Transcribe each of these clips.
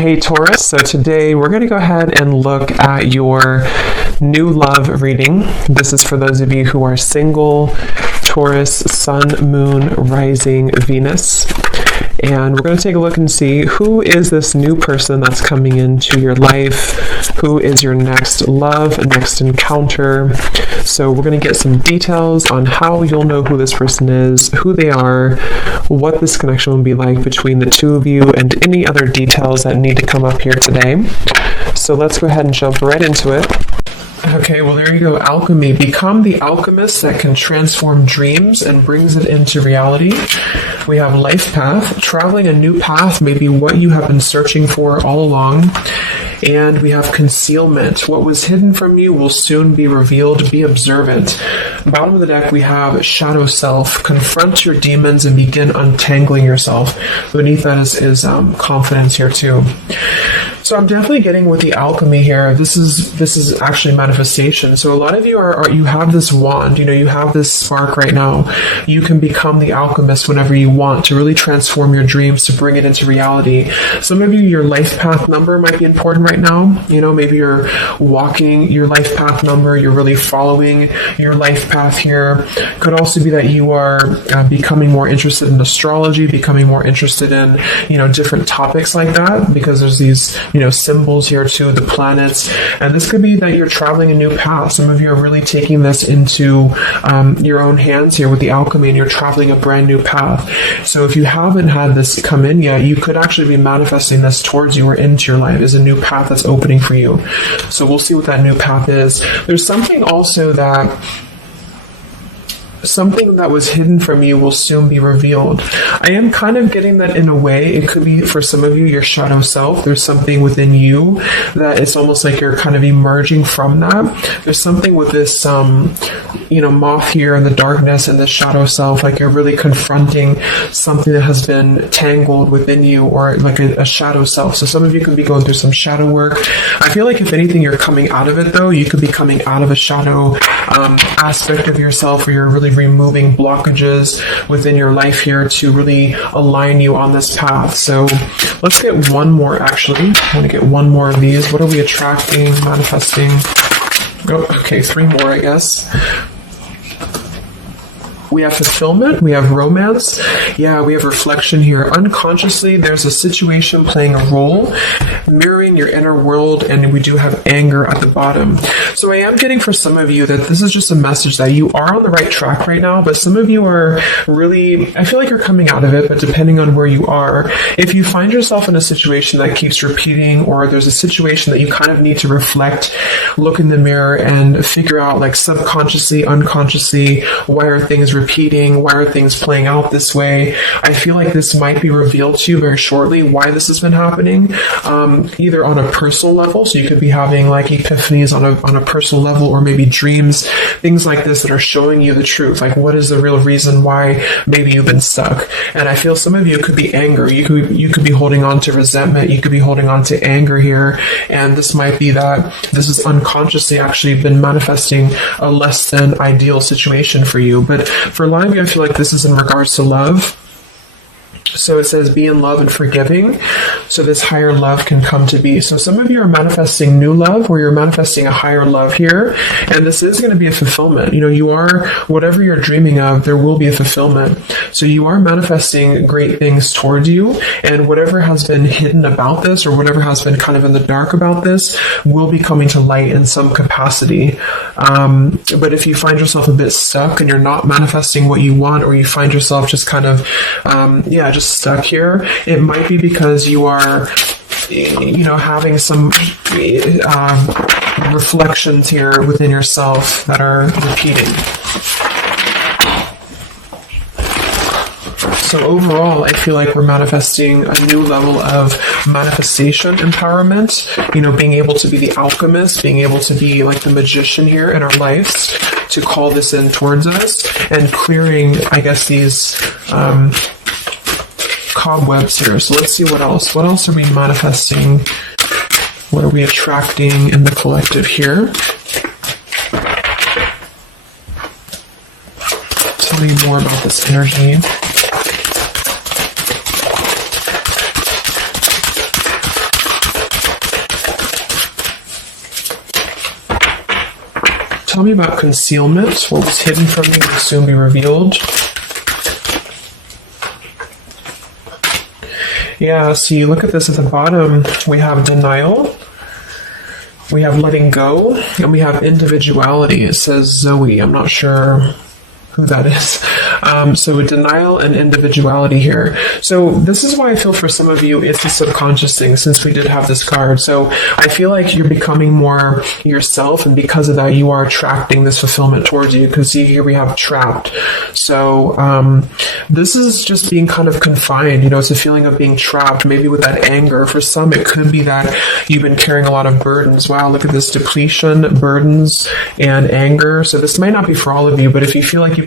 Hey Taurus, so today we're going to go ahead and look at your new love reading. This is for those of you who are single, Taurus, Sun, Moon, Rising, Venus. And we're going to take a look and see who is this new person that's coming into your life, who is your next love, next encounter. So we're going to get some details on how you'll know who this person is, who they are, what this connection will be like between the two of you, and any other details that need to come up here today. So let's go ahead and jump right into it. Okay, well there you go, alchemy. Become the alchemist that can transform dreams and brings it into reality. We have life path. Traveling a new path may be what you have been searching for all along. And we have concealment. What was hidden from you will soon be revealed. Be observant. Bottom of the deck, we have shadow self. Confront your demons and begin untangling yourself. Beneath that is confidence here too. So I'm definitely getting with the alchemy here. This is actually manifestation. So a lot of you you have this wand, you have this spark right now. You can become the alchemist whenever you want to really transform your dreams, to bring it into reality. Some of you, your life path number might be important right now. Maybe you're walking your life path number. You're really following your life path here. Could also be that you are becoming more interested in astrology, becoming more interested in, different topics like that, because there's these, symbols here too, the planets. And this could be that you're traveling a new path. Some of you are really taking this into your own hands here with the alchemy, and you're traveling a brand new path. So if you haven't had this come in yet, you could actually be manifesting this towards you or into your life as a new path that's opening for you. So we'll see what that new path is. There's something also something that was hidden from you will soon be revealed. I am kind of getting that in a way. It could be for some of you, your shadow self. There's something within you that it's almost like you're kind of emerging from that. There's something with this, moth here in the darkness and the shadow self, like you're really confronting something that has been tangled within you, or like a shadow self. So some of you could be going through some shadow work. I feel like if anything, you're coming out of it though. You could be coming out of a shadow aspect of yourself, where you're really removing blockages within your life here to really align you on this path. So let's get one more actually. I want to get one more of these. What are we attracting, manifesting? Oh, okay, 3 more, I guess. We have fulfillment, we have romance, we have reflection here. Unconsciously, there's a situation playing a role, mirroring your inner world, and we do have anger at the bottom. So I am getting for some of you that this is just a message that you are on the right track right now, but some of you are really, I feel like you're coming out of it, but depending on where you are, if you find yourself in a situation that keeps repeating, or there's a situation that you kind of need to reflect, look in the mirror and figure out, like subconsciously, unconsciously, why are things repeating? Why are things playing out this way? I feel like this might be revealed to you very shortly why this has been happening, either on a personal level, so you could be having like epiphanies on a personal level, or maybe dreams, things like this that are showing you the truth, like what is the real reason why maybe you've been stuck. And I feel some of you could be anger, you could be holding on to resentment, you could be holding on to anger here, and this might be that this is unconsciously actually been manifesting a less than ideal situation for you. But for a lot of you, I feel like this is in regards to love. So it says be in love and forgiving, so this higher love can come to be. So some of you are manifesting new love, or you're manifesting a higher love here, and this is going to be a fulfillment. You are, whatever you're dreaming of, there will be a fulfillment. So you are manifesting great things towards you, and whatever has been hidden about this, or whatever has been kind of in the dark about this, will be coming to light in some capacity. But if you find yourself a bit stuck and you're not manifesting what you want, or you find yourself just kind of just stuck here, it might be because you are having some reflections here within yourself that are repeating. So overall, I feel like we're manifesting a new level of manifestation empowerment, being able to be the alchemist, being able to be like the magician here in our lives, to call this in towards us, and clearing, I guess, these cobwebs here. So let's see what else. What else are we manifesting? What are we attracting in the collective here? Tell me more about this energy. Tell me about concealment. What was hidden from you will soon be revealed. Yeah, so you look at this at the bottom, we have denial, we have letting go, and we have individuality. It says Zoe. I'm not sure who that is. So denial and individuality here. So this is why I feel for some of you it's a subconscious thing, since we did have this card. So I feel like you're becoming more yourself, and because of that you are attracting this fulfillment towards you, because see here we have trapped. So this is just being kind of confined, you know, it's a feeling of being trapped, maybe with that anger. For some it could be that you've been carrying a lot of burdens. Wow, look at this: depletion, burdens, and anger. So this might not be for all of you, but if you feel like you've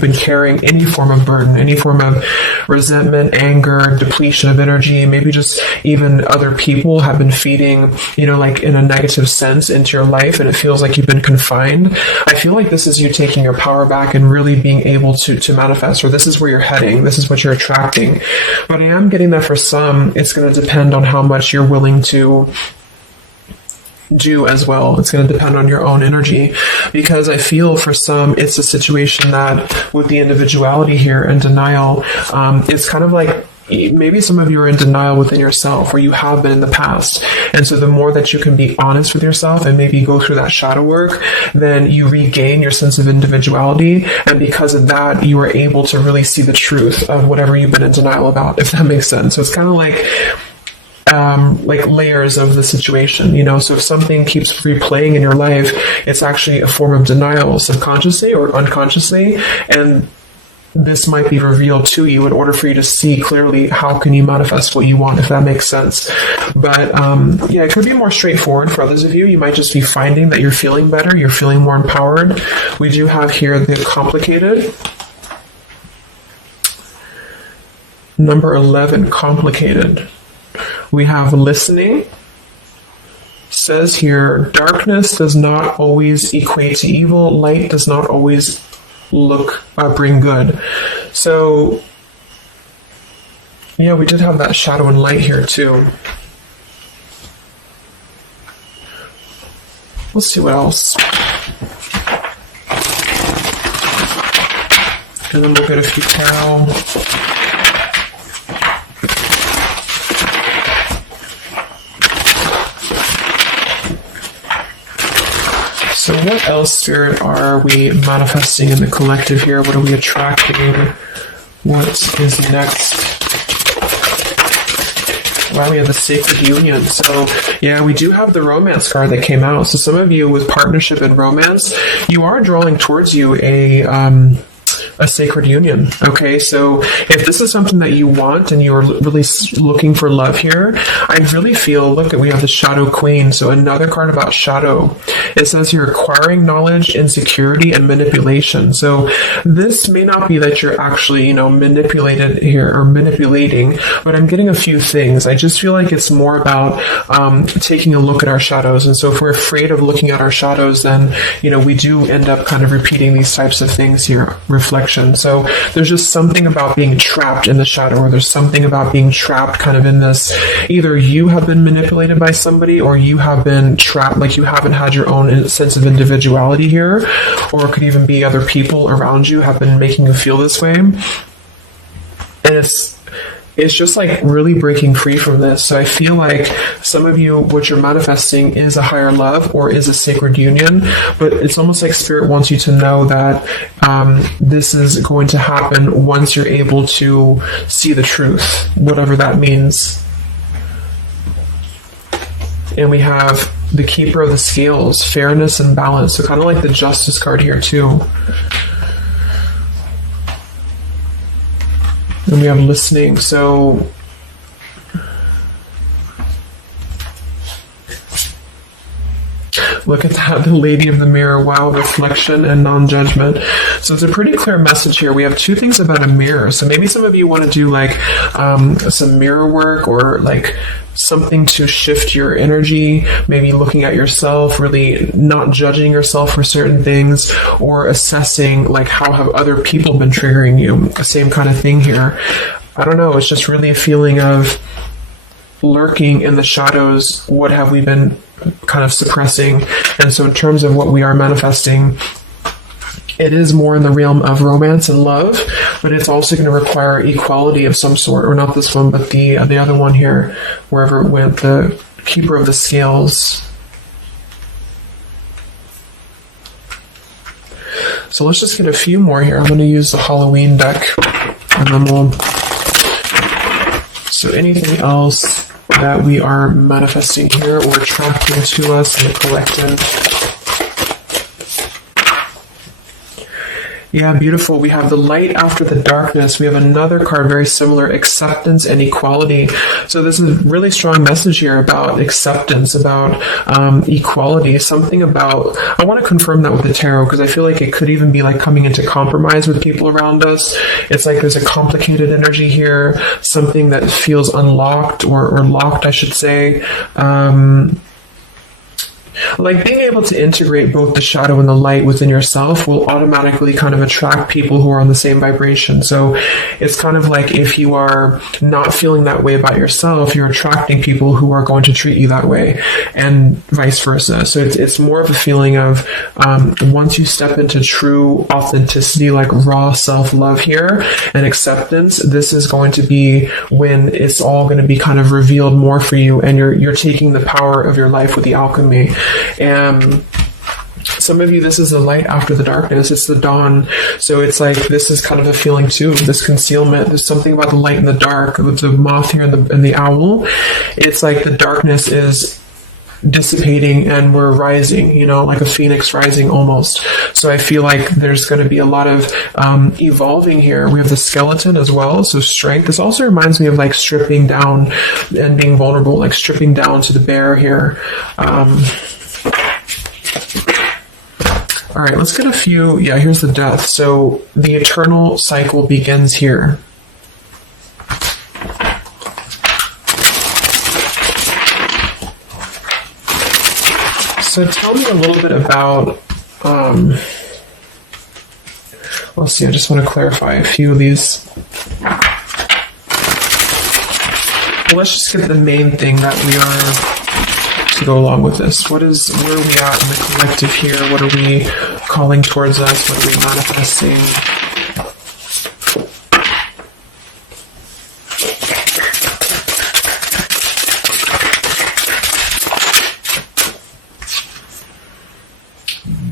been carrying any form of burden, any form of resentment, anger, depletion of energy, maybe just even other people have been feeding, you know, like in a negative sense into your life, and it feels like you've been confined. I feel like this is you taking your power back and really being able to manifest, or this is where you're heading, this is what you're attracting. But I am getting that for some, it's going to depend on how much you're willing to do as well. It's going to depend on your own energy, because I feel for some it's a situation that with the individuality here and denial, it's kind of like maybe some of you are in denial within yourself, or you have been in the past. And so the more that you can be honest with yourself and maybe go through that shadow work, then you regain your sense of individuality. And because of that, you are able to really see the truth of whatever you've been in denial about, if that makes sense. So it's kind of like layers of the situation, you know. So if something keeps replaying in your life, it's actually a form of denial, subconsciously or unconsciously, and this might be revealed to you in order for you to see clearly how can you manifest what you want, if that makes sense. But yeah, it could be more straightforward for others of you. You might just be finding that you're feeling better, you're feeling more empowered. We do have here the complicated. Number 11, complicated. We have listening. Says here, darkness does not always equate to evil. Light does not always bring good. So, yeah, we did have that shadow and light here too. Let's see what else. And then we'll get a few tarot. So what else, Spirit, are we manifesting in the collective here? What are we attracting? What is next? Wow, we have the Sacred Union. So, yeah, we do have the Romance card that came out. So some of you with partnership and romance, you are drawing towards you a sacred union. Okay, so if this is something that you want and you're really looking for love here, I really feel, look, we have the Shadow Queen, so another card about shadow. It says you're acquiring knowledge, insecurity, and manipulation. So this may not be that you're actually, you know, manipulated here or manipulating, but I'm getting a few things. I just feel like it's more about taking a look at our shadows. And so if we're afraid of looking at our shadows, then, you know, we do end up kind of repeating these types of things here, reflection. So there's just something about being trapped in the shadow, or there's something about being trapped kind of in this, either you have been manipulated by somebody, or you have been trapped, like you haven't had your own sense of individuality here, or it could even be other people around you have been making you feel this way. And it's just like really breaking free from this. So I feel like some of you, what you're manifesting is a higher love or is a sacred union, but it's almost like Spirit wants you to know that this is going to happen once you're able to see the truth, whatever that means. And we have the Keeper of the Scales, fairness and balance. So kind of like the Justice card here too. And we have listening. So look at that, the Lady of the Mirror. Wow, reflection and non-judgment. So it's a pretty clear message here. We have two things about a mirror. So maybe some of you want to do like some mirror work, or like something to shift your energy, maybe looking at yourself, really not judging yourself for certain things, or assessing like how have other people been triggering you. Same kind of thing here. I don't know, it's just really a feeling of lurking in the shadows. What have we been kind of suppressing. And so in terms of what we are manifesting, it is more in the realm of romance and love, but it's also going to require equality of some sort, or not this one, but the other one here, wherever it went, the Keeper of the Scales. So let's just get a few more here. I'm going to use the Halloween deck, and then we'll... So anything else that we are manifesting here or attracting to us in the collective? Yeah, beautiful. We have the light after the darkness. We have another card very similar, acceptance and equality. So this is a really strong message here about acceptance, about equality, something about, I want to confirm that with the tarot because I feel like it could even be like coming into compromise with people around us. It's like there's a complicated energy here, something that feels unlocked or locked, I should say. Like being able to integrate both the shadow and the light within yourself will automatically kind of attract people who are on the same vibration. So it's kind of like if you are not feeling that way about yourself, you're attracting people who are going to treat you that way, and vice versa. So it's more of a feeling of once you step into true authenticity, like raw self-love here and acceptance, this is going to be when it's all going to be kind of revealed more for you, and you're taking the power of your life with the alchemy. And some of you, this is the light after the darkness. It's the dawn. So it's like, this is kind of a feeling too, this concealment. There's something about the light and the dark, with the moth here and the owl. It's like the darkness is dissipating and we're rising, like a phoenix rising almost. So I feel like there's going to be a lot of evolving here. We have the skeleton as well, so strength. This also reminds me of like stripping down and being vulnerable, like stripping down to the bare here. All right, let's get a few. Yeah, here's the death. So the eternal cycle begins here. So tell me a little bit about, let's see, I just want to clarify a few of these. Well, let's just get the main thing that we are to go along with this. Where are we at in the collective here? What are we calling towards us? What are we manifesting?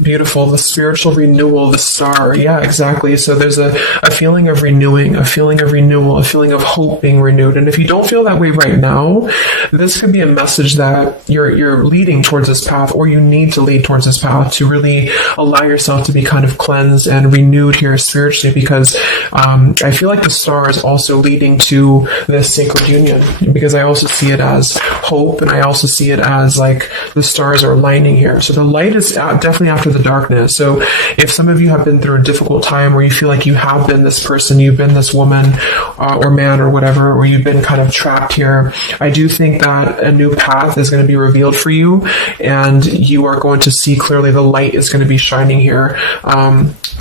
Beautiful. The spiritual renewal, the star. Yeah, exactly. So there's a feeling of renewing, a feeling of renewal, a feeling of hope being renewed. And if you don't feel that way right now, this could be a message that you're leading towards this path, or you need to lead towards this path to really allow yourself to be kind of cleansed and renewed here spiritually, because I feel like the star is also leading to this sacred union, because I also see it as hope, and I also see it as like the stars are aligning here. So the light is definitely after the darkness. So if some of you have been through a difficult time where you feel like you have been this person, you've been this woman or man or whatever, or you've been kind of trapped here, I do think that a new path is going to be revealed for you, and you are going to see clearly the light is going to be shining here,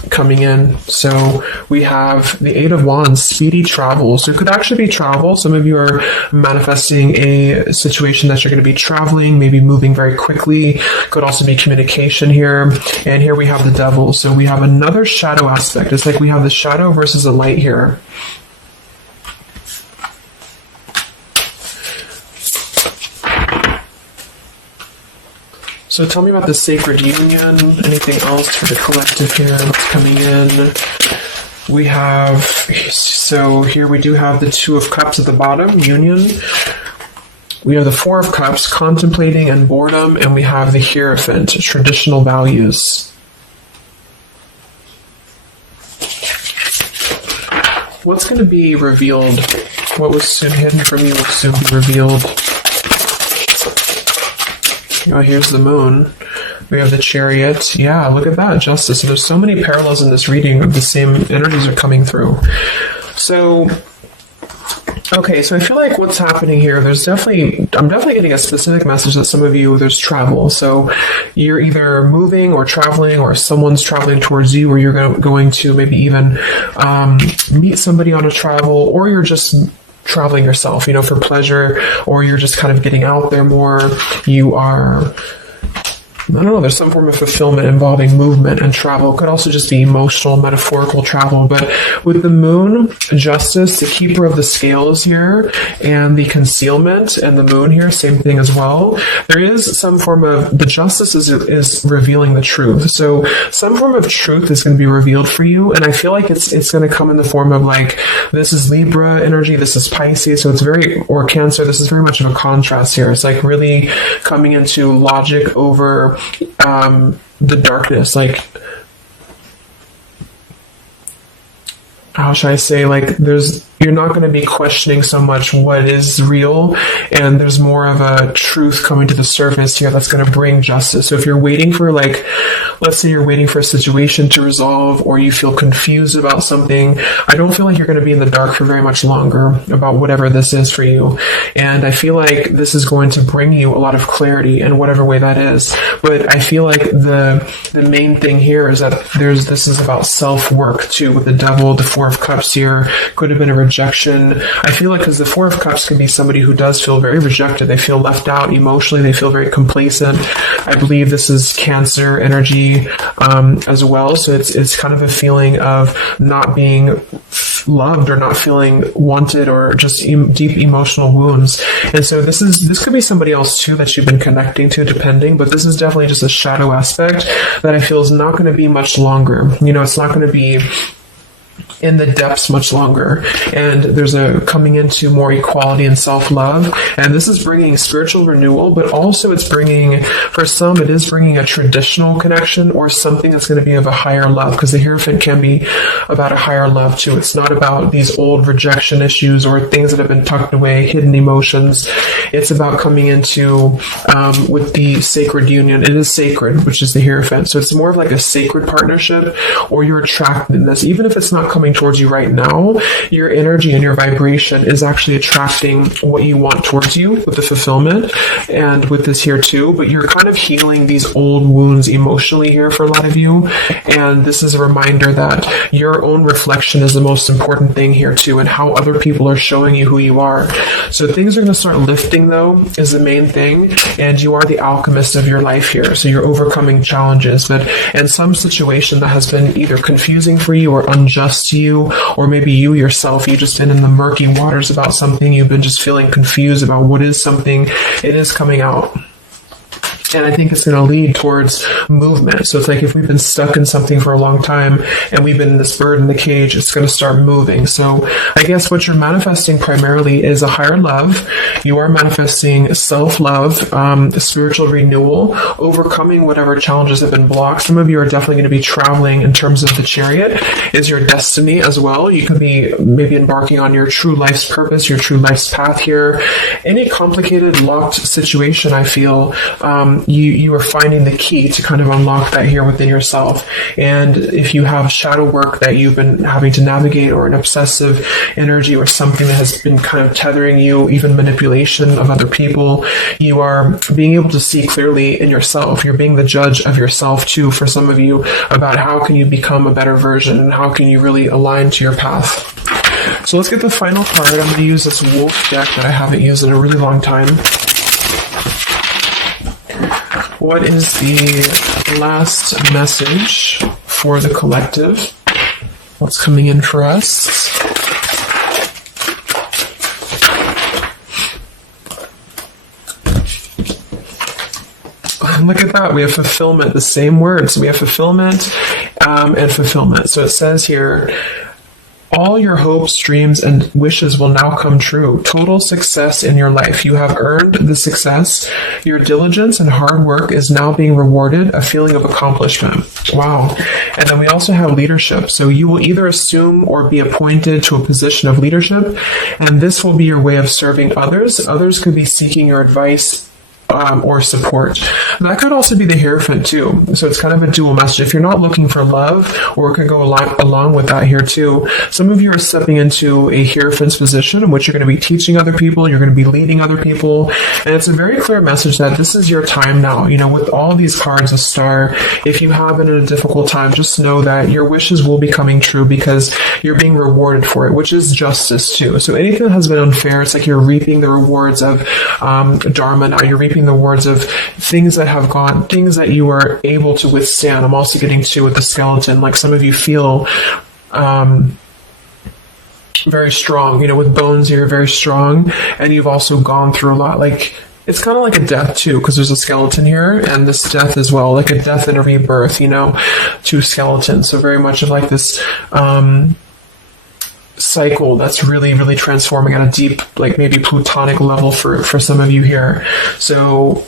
coming in. So we have the Eight of Wands, speedy travel. So it could actually be travel. Some of you are manifesting a situation that you're going to be traveling, maybe moving very quickly. Could also be communication here. And here we have the Devil. So we have another shadow aspect. It's like we have the shadow versus the light here. So tell me about the sacred union. Anything else for the collective here that's coming in? We have, so here we do have the Two of Cups at the bottom, union. We have the Four of Cups, contemplating and boredom, and we have the Hierophant, traditional values. What's going to be revealed? What was soon hidden from you will soon be revealed. Oh, here's the Moon. We have the Chariot. Yeah, look at that, Justice. So there's so many parallels in this reading. The same energies are coming through. So, okay, so I feel like what's happening here, I'm definitely getting a specific message that some of you, there's travel. So you're either moving or traveling, or someone's traveling towards you, or you're going to maybe even meet somebody on a travel, or you're just traveling yourself, for pleasure, or you're just kind of getting out there more. You are, I don't know, there's some form of fulfillment involving movement and travel. It could also just be emotional, metaphorical travel. But with the moon, justice, the keeper of the scales here, and the concealment, and the moon here, same thing as well. There is some form of, the justice is revealing the truth. So some form of truth is going to be revealed for you. And I feel like it's going to come in the form of like, this is Libra energy, this is Pisces. So it's or Cancer. This is very much of a contrast here. It's like really coming into logic over the darkness. Like, how should I say, like, you're not going to be questioning so much what is real, and there's more of a truth coming to the surface here that's going to bring justice. So if you're waiting for, like, let's say you're waiting for a situation to resolve, or you feel confused about something, I don't feel like you're going to be in the dark for very much longer about whatever this is for you. And I feel like this is going to bring you a lot of clarity in whatever way that is. But I feel like the main thing here is that this is about self-work too, with the Devil, the Four of Cups here, could have been a rejection. I feel like, because the Four of Cups can be somebody who does feel very rejected. They feel left out emotionally. They feel very complacent. I believe this is Cancer energy as well. So it's kind of a feeling of not being loved, or not feeling wanted, or just deep emotional wounds. And so this could be somebody else too that you've been connecting to, depending. But this is definitely just a shadow aspect that I feel is not going to be much longer. It's not going to be in the depths much longer, and there's a coming into more equality and self-love, and this is bringing spiritual renewal, but also it's bringing, for some, it is bringing a traditional connection, or something that's going to be of a higher love, because the Hierophant can be about a higher love too. It's not about these old rejection issues or things that have been tucked away, hidden emotions. It's about coming into with the sacred union. It is sacred, which is the Hierophant, so it's more of like a sacred partnership, or you're attracted in this, even if it's not coming towards you right now. Your energy and your vibration is actually attracting what you want towards you with the fulfillment, and with this here too. But you're kind of healing these old wounds emotionally here for a lot of you, and this is a reminder that your own reflection is the most important thing here too, and how other people are showing you who you are. So things are going to start lifting, though, is the main thing, and you are the alchemist of your life here. So you're overcoming challenges, but in some situation that has been either confusing for you or unjust to you, or maybe you yourself, you've just been in the murky waters about something, you've been just feeling confused about what is something, it is coming out. And I think it's going to lead towards movement. So it's like if we've been stuck in something for a long time and we've been in this bird in the cage, it's going to start moving. So I guess what you're manifesting primarily is a higher love. You are manifesting self-love, spiritual renewal, overcoming whatever challenges have been blocked. Some of you are definitely going to be traveling in terms of the Chariot is your destiny as well. You could be maybe embarking on your true life's purpose, your true life's path here. Any complicated, locked situation, I feel, you are finding the key to kind of unlock that here within yourself. And if you have shadow work that you've been having to navigate, or an obsessive energy, or something that has been kind of tethering you, even manipulation of other people, you are being able to see clearly in yourself. You're being the judge of yourself too, for some of you, about how can you become a better version, and how can you really align to your path. So let's get the final card. I'm going to use this wolf deck that I haven't used in a really long time. What is the last message for the collective? What's coming in for us? Look at that. We have fulfillment, the same words. We have fulfillment and fulfillment. So it says here, all your hopes, dreams, and wishes will now come true. Total success in your life. You have earned the success. Your diligence and hard work is now being rewarded, a feeling of accomplishment. Wow. And then we also have leadership. So you will either assume or be appointed to a position of leadership, and this will be your way of serving others. Others could be seeking your advice or support. That could also be the Hierophant too. So it's kind of a dual message. If you're not looking for love, or it could go along with that here too. Some of you are stepping into a Hierophant's position in which you're going to be teaching other people, you're going to be leading other people, and it's a very clear message that this is your time now. You know, with all these cards, a star, if you have been in a difficult time, just know that your wishes will be coming true because you're being rewarded for it, which is justice too. So anything that has been unfair, it's like you're reaping the rewards of Dharma now. You're reaping the rewards of things that have gone, things that you were able to withstand. I'm also getting to with the skeleton, like some of you feel very strong, you know, with bones, you're very strong, and you've also gone through a lot. Like, it's kind of like a death too, because there's a skeleton here, and this death as well, like a death and a rebirth, you know, two skeletons. So very much of like this cycle that's really, really transforming at a deep, like maybe plutonic level for some of you here. So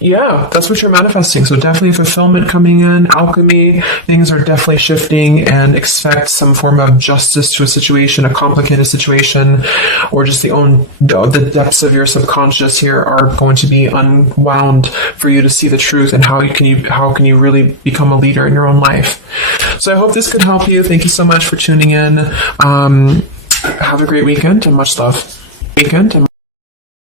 yeah, that's what you're manifesting. So definitely fulfillment coming in, alchemy, things are definitely shifting, and expect some form of justice to a situation, a complicated situation, or just the depths of your subconscious here are going to be unwound for you to see the truth and how can you really become a leader in your own life. So I hope this could help you. Thank you so much for tuning in. Have a great weekend and much love.